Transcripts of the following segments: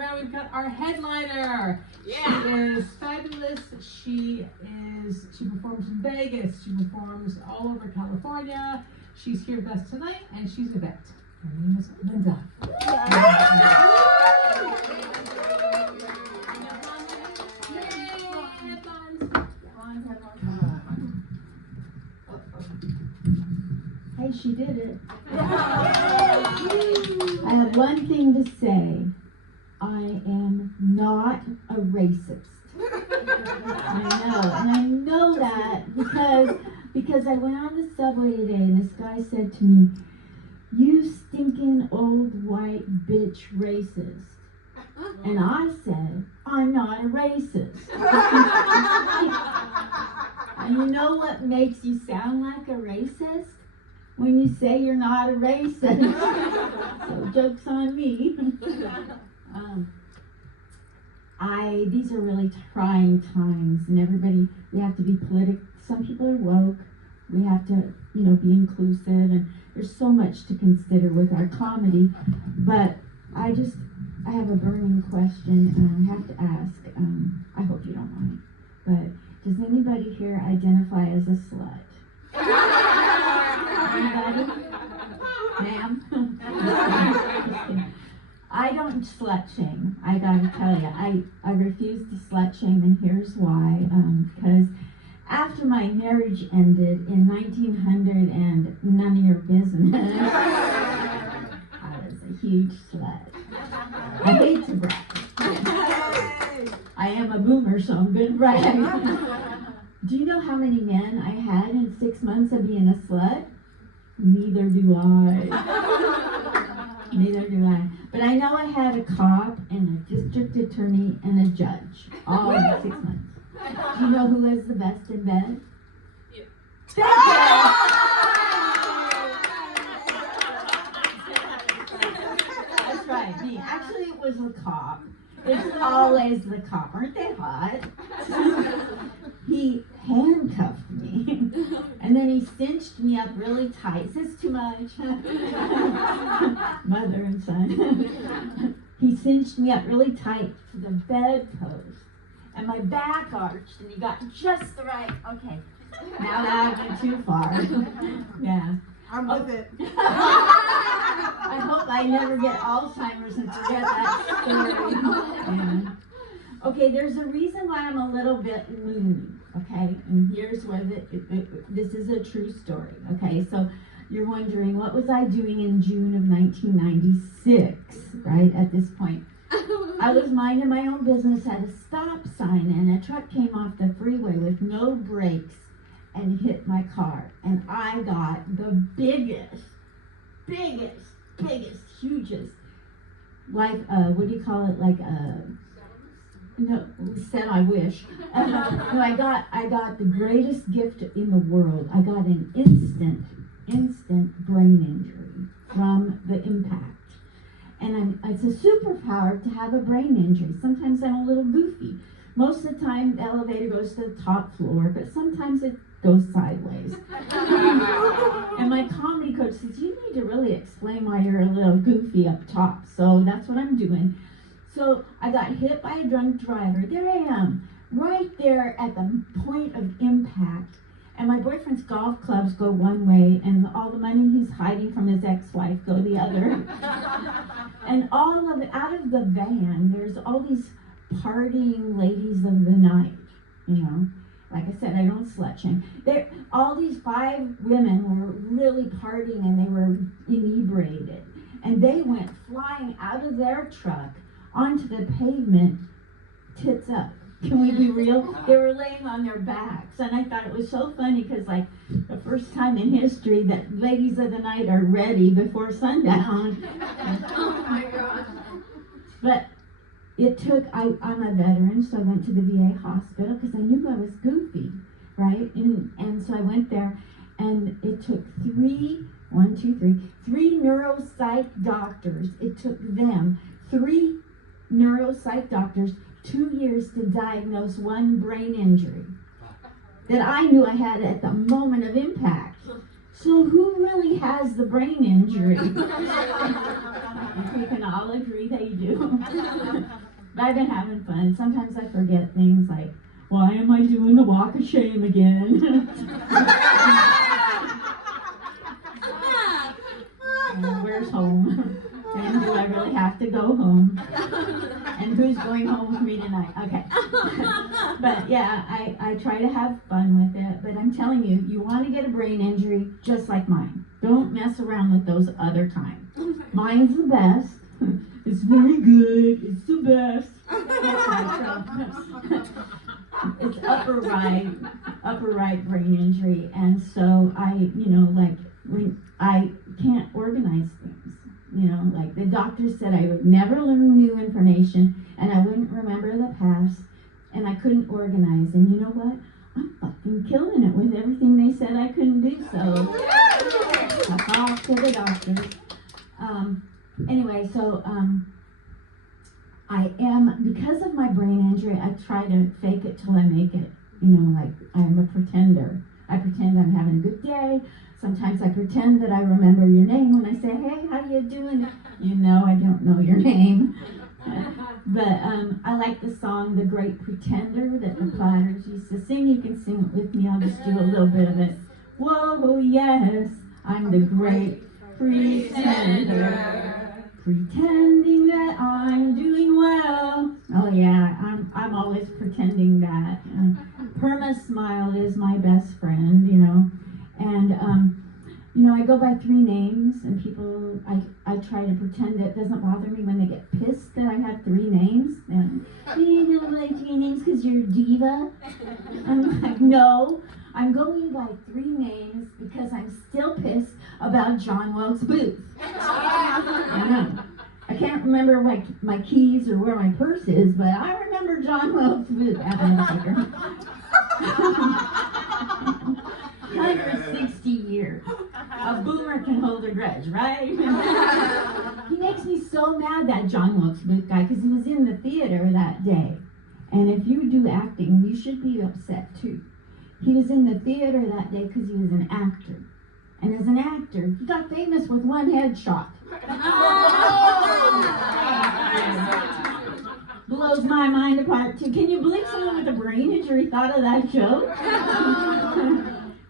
around, we've got our headliner. Yeah. She is fabulous. She performs in Vegas. She performs all over California. She's here with us tonight, and she's a vet. Her name is Linda. Hey, she did it. I have one thing to say. I am not a racist. I know that because I went on the subway today and this guy said to me, "You stinking old white bitch racist." And I said, "I'm not a racist." And you know what makes you sound like a racist? When you say you're not a racist. So joke's on me. These are really trying times, and everybody, we have to be political. Some people are woke. We have to, be inclusive, and there's so much to consider with our comedy. But I have a burning question, and I have to ask. I hope you don't mind, but does anybody here identify as a slut? Anybody? Ma'am? I don't slut shame. I gotta tell you, I refuse to slut shame, and here's why. Because after my marriage ended in 1900 and none of your business, I was a huge slut. I hate to brag. I am a boomer, so I'm good to brag. Do you know how many men I had in 6 months of being a slut? Neither do I. Neither do I. But I know I had a cop and a district attorney and a judge all in 6 months. Do you know who was the best in bed? You. That's right, me. Actually, it was a cop. It's always the cop. Aren't they hot? He handcuffed me, and then he cinched me up really tight. Is this too much? Mother and son. He cinched me up really tight to the bedpost, and my back arched, and he got just the right. Okay, now that I went too far. Yeah. I'm with it. I hope I never get Alzheimer's and forget that story. Yeah. Okay, there's a reason why I'm a little bit loony, okay? And here's where this is a true story, okay? So you're wondering, what was I doing in June of 1996, right, at this point? I was minding my own business at a stop sign, and a truck came off the freeway with no brakes and hit my car. And I got the biggest, hugest, like, what do you call it, like no, said I wish. No, I got the greatest gift in the world. I got an instant brain injury from the impact. And it's a superpower to have a brain injury. Sometimes I'm a little goofy. Most of the time, the elevator goes to the top floor, but sometimes it goes sideways. And my comedy coach says, "You need to really explain why you're a little goofy up top." So that's what I'm doing. So I got hit by a drunk driver. There I am, right there at the point of impact. And my boyfriend's golf clubs go one way, and all the money he's hiding from his ex-wife go the other. And out of the van, there's all these partying ladies of the night, Like I said, I don't slut shame. All these 5 women were really partying, and they were inebriated. And they went flying out of their truck onto the pavement, tits up. Can we be real? They were laying on their backs, and I thought it was so funny because, like, the first time in history that ladies of the night are ready before sundown. Oh my God. But it took, I'm a veteran, so I went to the VA hospital because I knew I was goofy, right? And so I went there, and it took 3 neuropsych doctors. It took them 3 neuropsych doctors 2 years to diagnose one brain injury that I knew I had at the moment of impact. So who really has the brain injury? We can all agree they do. But I've been having fun. Sometimes I forget things like, why am I doing the walk of shame again? Where's home? And do I really have to go home? And who's going home with me tonight? Okay. But yeah, I try to have fun with it. But I'm telling you, you want to get a brain injury just like mine. Don't mess around with those other times. Mine's the best. It's very good. It's the best. It's upper right brain injury. And so when I can't organize things. Like the doctor said I would never learn new information and I wouldn't remember the past and I couldn't organize. And you know what? I'm fucking killing it with everything they said I couldn't do. So, fuck off to the doctors. I am, because of my brain injury, I try to fake it till I make it. Like I'm a pretender. I pretend I'm having a good day. Sometimes I pretend that I remember your name when I say, hey, how you doing? I don't know your name. But I like the song, The Great Pretender, that the Platters used to sing. You can sing it with me. I'll just do a little bit of it. Whoa, yes, I'm the great pretender. Pretending that I'm doing well. Oh yeah, I'm always pretending that. Perma Smile is my best friend, And I go by 3 names, and people, I try to pretend it doesn't bother me when they get pissed that I have 3 names. And you don't like 3 names because you're a diva. I'm like, no, I'm going by 3 names because I'm still pissed about John Wilkes Booth. I know. I can't remember my keys or where my purse is, but I remember John Wilkes Booth. 160 years. A boomer can hold a grudge, right? He makes me so mad, that John Wilkes Booth guy, because he was in the theater that day. And if you do acting, you should be upset too. He was in the theater that day because he was an actor. And as an actor, he got famous with 1 headshot. Blows my mind apart too. Can you believe someone with a brain injury thought of that joke?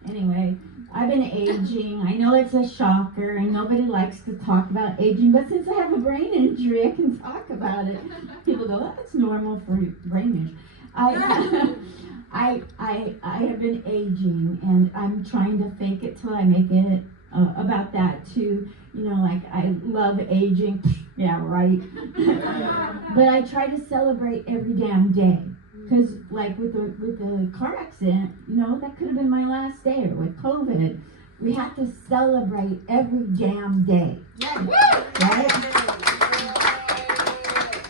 Anyway, I've been aging. I know it's a shocker and nobody likes to talk about aging, but since I have a brain injury, I can talk about it. People go, that's normal for brain injury. I have been aging and I'm trying to fake it till I make it. About that too, I love aging. Yeah, right. But I try to celebrate every damn day. Because like with the car accident, that could have been my last day. Or with COVID, we have to celebrate every damn day. Right?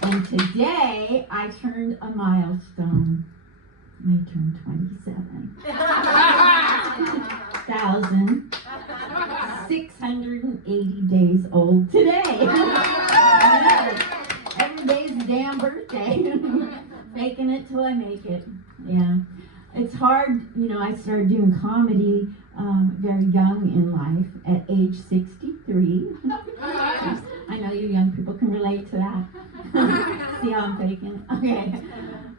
And today, I turned a milestone. I turned 27,680 days old today. Every day's a damn birthday. Making it till I make it. Yeah. It's hard, I started doing comedy very young in life at age 63. I know you young people can relate to that. See how I'm faking? Okay.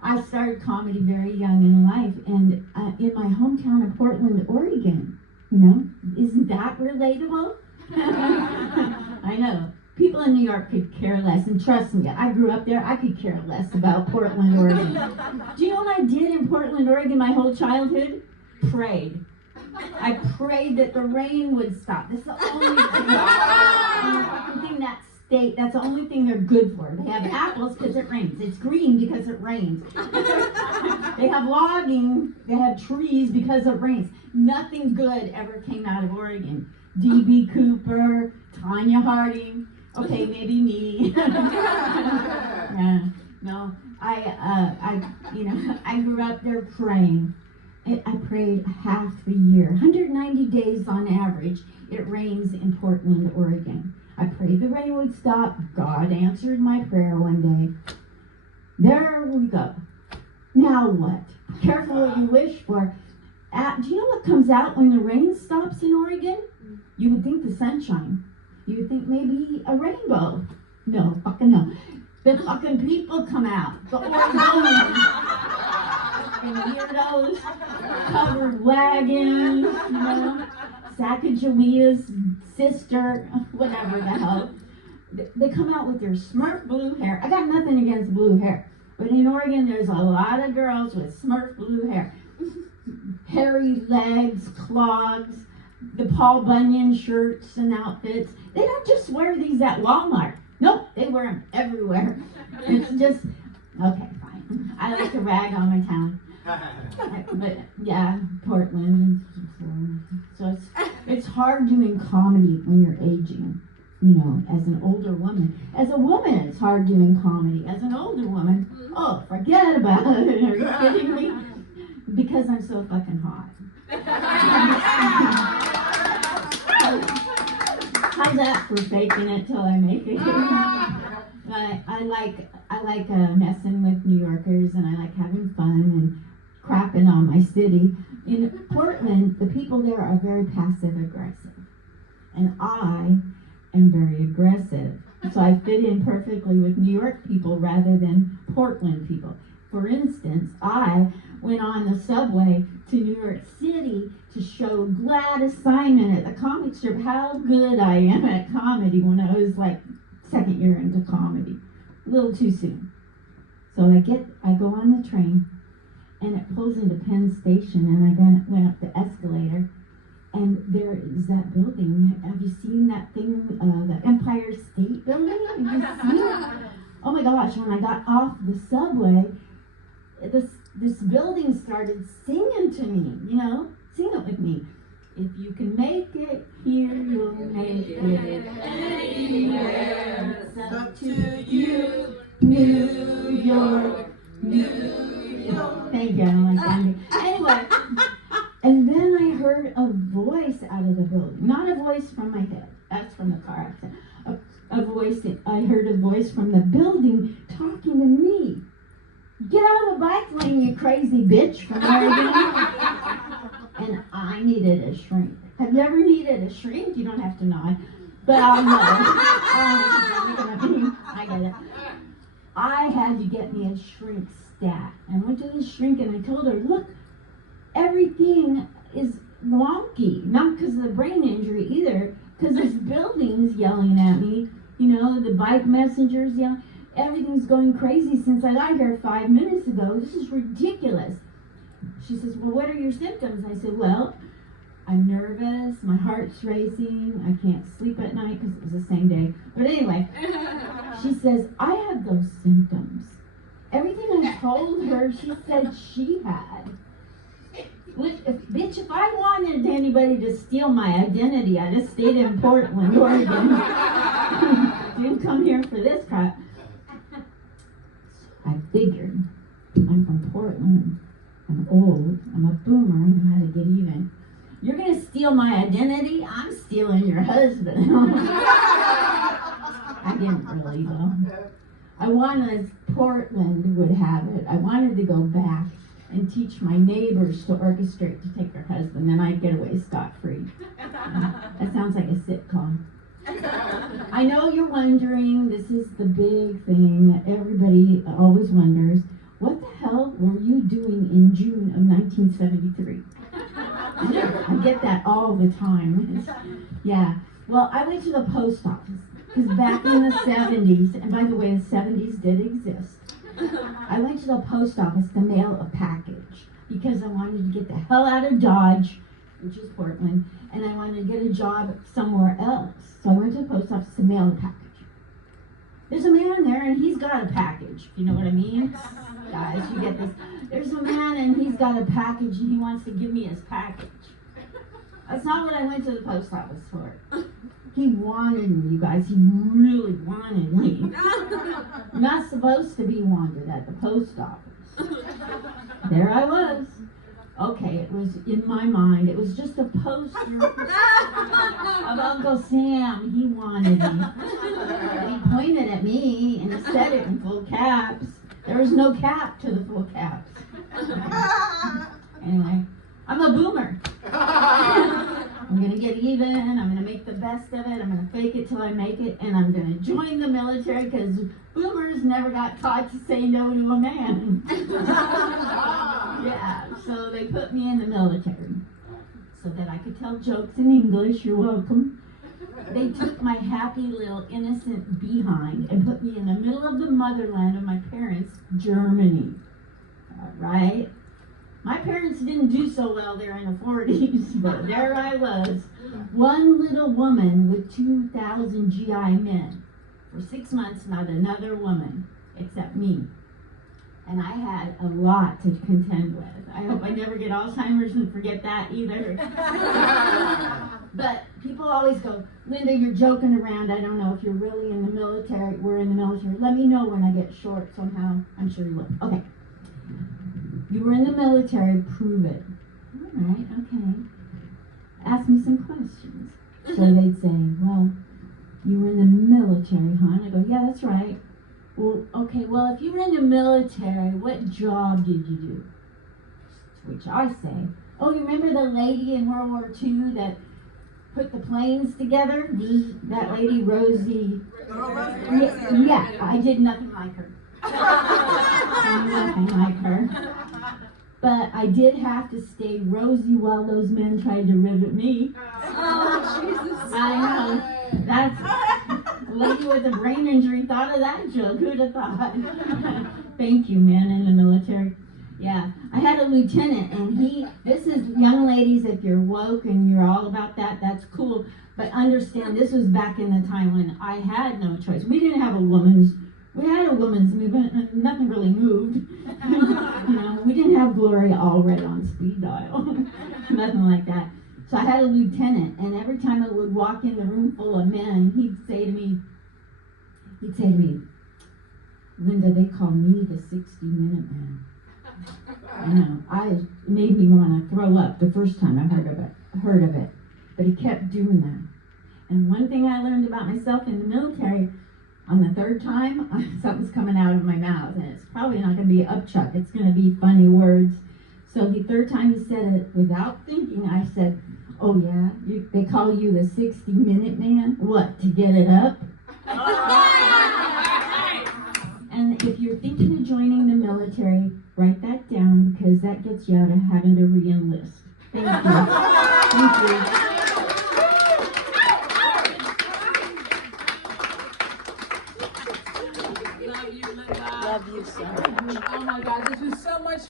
I started comedy very young in life, and in my hometown of Portland, Oregon. Isn't that relatable? I know. People in New York could care less, and trust me, I grew up there, I could care less about Portland, Oregon. Do you know what I did in Portland, Oregon my whole childhood? Prayed. I prayed that the rain would stop. That's the only thing that's the only thing they're good for. They have apples because it rains. It's green because it rains. They have logging, they have trees because it rains. Nothing good ever came out of Oregon. D.B. Cooper, Tanya Harding, okay, maybe me. Yeah, no, I grew up there praying. I prayed half the year. 190 days on average, it rains in Portland, Oregon. I prayed the rain would stop. God answered my prayer one day. There we go. Now what? Careful what you wish for. Do you know what comes out when the rain stops in Oregon? You would think the sunshine. You would think maybe a rainbow. No, fucking no. The fucking people come out. The Oregonians. Fucking weirdos. Covered wagons, you know. Sacagawea's sister, whatever the hell. They come out with their Smurf blue hair. I got nothing against blue hair. But in Oregon, there's a lot of girls with Smurf blue hair. Hairy legs, clogs, the Paul Bunyan shirts and outfits. They don't just wear these at Walmart. Nope, they wear them everywhere. It's just, okay, fine. I like to rag on my town. But yeah, Portland. So it's hard doing comedy when you're aging, you know, as an older woman. As a woman, it's hard doing comedy. As an older woman, oh, forget about it. Are you kidding me? Because I'm so fucking hot. How's that for faking it till I make it? I like messing with New Yorkers, and I like having fun and crapping on my city. In Portland, the people there are very passive aggressive, and I am very aggressive. So I fit in perfectly with New York people rather than Portland people. For instance, I went on the subway to New York City to show Gladys Simon at the comic strip how good I am at comedy when I was like second year into comedy. A little too soon. So I go on the train, and it pulls into Penn Station, and I went up the escalator, and there is that building. Have you seen that thing, the Empire State Building? Have you seen it? Oh my gosh, when I got off the subway, this building started singing to me, you know? Sing it with me. If you can make it here, you'll make it anywhere. It's up to you, New York, New York. Thank you, I don't like Andy. Anyway, and then I heard a voice out of the building. Not a voice from my head. That's from the car accident. I heard a voice from the building talking to me. Get out of the bike lane, you crazy bitch, from Oregon. And I needed a shrink. Have you ever needed a shrink? You don't have to nod. But I'll know. I get it. I had to get me a shrink stat. I went to the shrink and I told her, look, everything is wonky. Not because of the brain injury either, because this building's yelling at me. You know, the bike messengers yelling. Everything's going crazy since I got here 5 minutes ago. This is ridiculous. She says, well, what are your symptoms? I said, well, I'm nervous, my heart's racing, I can't sleep at night because it was the same day. But anyway, she says, I have those symptoms. Everything I told her, she said she had. Bitch, if I wanted anybody to steal my identity, I'd have stayed in Portland, Oregon. Didn't come here for this crap. I figured, I'm from Portland, I'm old, I'm a boomer, I know how to get even. You're gonna steal my identity? I'm stealing your husband. I didn't really though. I wanted, Portland would have it, I wanted to go back and teach my neighbors to orchestrate to take their husband, then I'd get away scot-free. That sounds like a sitcom. I know you're wondering, this is the big thing that everybody always wonders, what the hell were you doing in June of 1973? I get that all the time. Yeah, well, I went to the post office, because back in the 70s, and by the way, the 70s did exist, I went to the post office to mail a package, because I wanted to get the hell out of Dodge, which is Portland, and I wanted to get a job somewhere else. So I went to the post office to mail the package. There's a man there and he's got a package, if you know what I mean? Guys, you get this. There's a man and he's got a package and he wants to give me his package. That's not what I went to the post office for. He wanted me, you guys. He really wanted me. I'm not supposed to be wanted at the post office. There I was. Okay, it was in my mind. It was just a poster of Uncle Sam. He wanted me. And he pointed at me and he said it in full caps. There was no cap to the full caps. Anyway, I'm a boomer. I'm gonna get even, I'm gonna make the best of it, I'm gonna fake it till I make it, and I'm gonna join the military because boomers never got taught to say no to a man. Yeah, so they put me in the military so that I could tell jokes in English, you're welcome. They took my happy little innocent behind and put me in the middle of the motherland of my parents, Germany. All right? My parents didn't do so well there in the 40s, but there I was, one little woman with 2,000 GI men. For 6 months, not another woman except me. And I had a lot to contend with. I hope I never get Alzheimer's and forget that either. But people always go, Linda, you're joking around. I don't know if you're really in the military. We're in the military. Let me know when I get short somehow. I'm sure you will. Okay. You were in the military. Prove it. All right. Okay. Ask me some questions. So they'd say, well, you were in the military, huh? And I go, yeah, that's right. Well, okay, well, if you were in the military, what job did you do? To which I say, oh, you remember the lady in World War II that put the planes together? That lady, Rosie. Yeah, I did nothing like her. Nothing like her. But I did have to stay rosy while those men tried to rivet me. Oh, Jesus. I know. That's a lady with a brain injury thought of that joke. Who'd have thought? Thank you, man, in the military. Yeah, I had a lieutenant, and this is, young ladies, if you're woke and you're all about that, that's cool. But understand, this was back in the time when I had no choice. We didn't have we had a woman's movement, nothing really moved. You know, we didn't have Gloria Allred on speed dial. Nothing like that. So I had a lieutenant, and every time I would walk in the room full of men, he'd say to me, Linda, they call me the 60-minute man. I know, it made me want to throw up the first time I heard of it. But he kept doing that. And one thing I learned about myself in the military, on the third time, something's coming out of my mouth, and it's probably not going to be upchuck. It's going to be funny words. So the third time he said it without thinking, I said, oh yeah, they call you the 60-minute man? What, to get it up? And if you're thinking of joining the military, write that down because that gets you out of having to re-enlist. Thank you. Thank you. Love you, Linda. Love you so much. Oh my God, this was so much